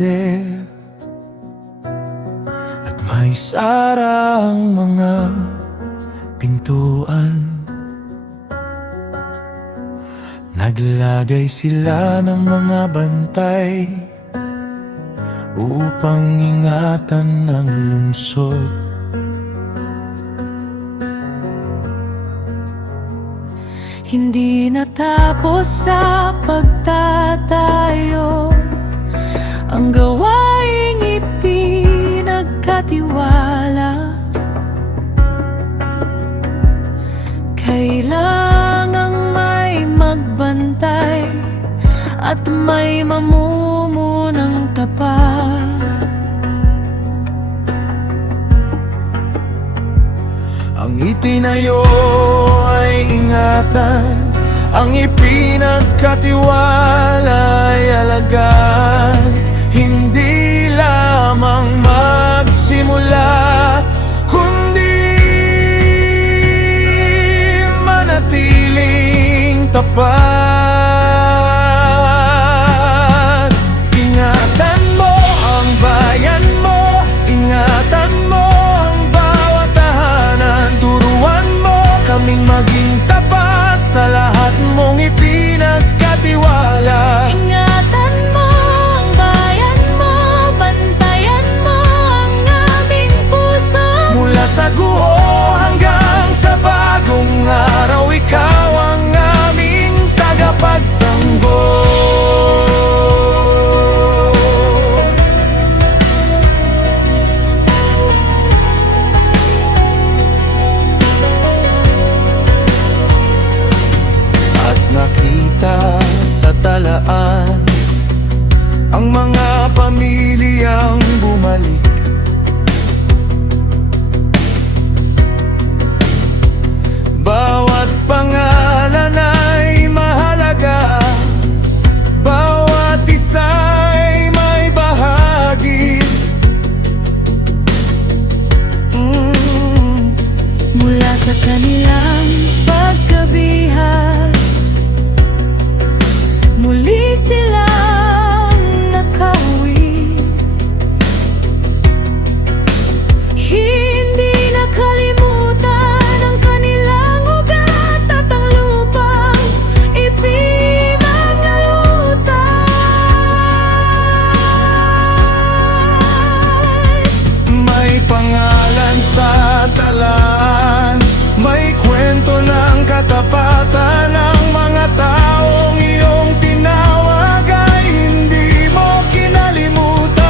pader at may sara ang mga pintuan. Naglagay sila ng mga bantay upang ingatan ang lungsod. Hindi natapos sa pagtatayo ang gawaing ipinagkatiwala. Kailangang may magbantay at may mamumunang tapat. Ang itinayo ay ingatan, ang ipinagkatiwala ay alagaan. Hindi lamang magsimula, kundi manatiling tapat. Ingatan mo ang bayan mo, ingatan mo ang bawat tahanan. Turuan mo kaming maging tapat sa lahat mong ipinagkatiwala. Ingatan mo ang bayan mo, bantayan mo ang aming puso. Mula sa guho hanggang sa bagong araw, ikaw ang aming tagapagtanggol. At nakita sa talaan ang mga pamilyang bumalik. Bawat pangalan ay mahalaga, bawat isa'y may bahagi. Mula sa kanilang pagkabihag, muli silang nakauwi. Hindi nakalimutan ang kanilang ugat at ang lupang ipinangalutan. May pangalan sa talaan, may kwento ng katapatan. Ang mga taong iyong tinawag ay hindi mo kinalimutan.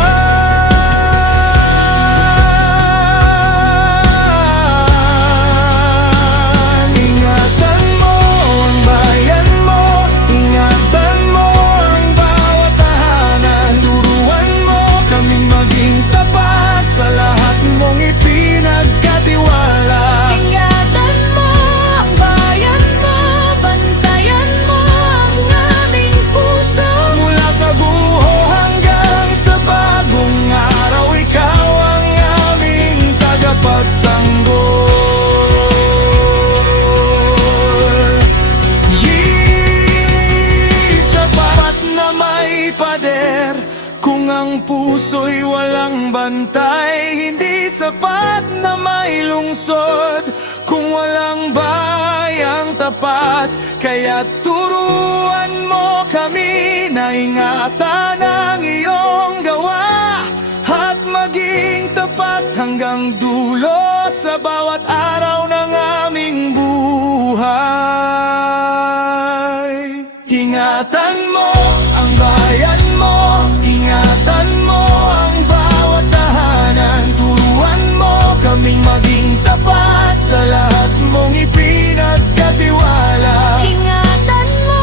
Ingatan mo ang bayan mo, ingatan mo ang bawat tahanan. Turuan mo kaming maging tapat sa lahat mong ipinagkatiwala. Ingatan mo ang bayan mo, bantayan mo ang aming puso. Mula sa guho hanggang sa bagong araw, ikaw ang aming tagapagtanggol. Sapat na may pader kung ang puso'y walang bantay. Hindi sapat na may lungsod kung walang bayang tapat. Kaya turuan mo kami na ingatan ang iyong gawa at maging tapat hanggang dulo sa bawat araw ng aming buhay. Ingatan mo ang bayan mo, ingatan mo ang bawat tahanan. Turuan mo kaming maging tapat sa lahat mong ipinagkatiwala. Ingatan mo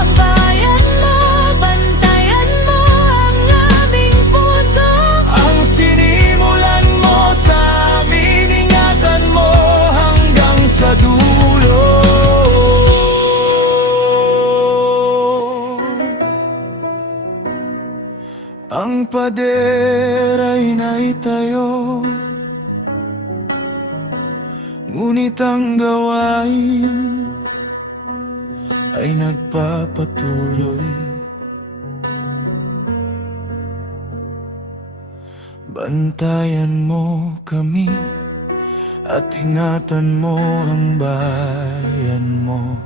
ang bayan mo, bantayan mo ang aming puso. Ang sinimulan mo sa amin, ingatan mo hanggang sa dulo. Ang pader ay naitayo, ngunit ang gawain ay nagpapatuloy. Bantayan mo kami at ingatan mo ang bayan mo.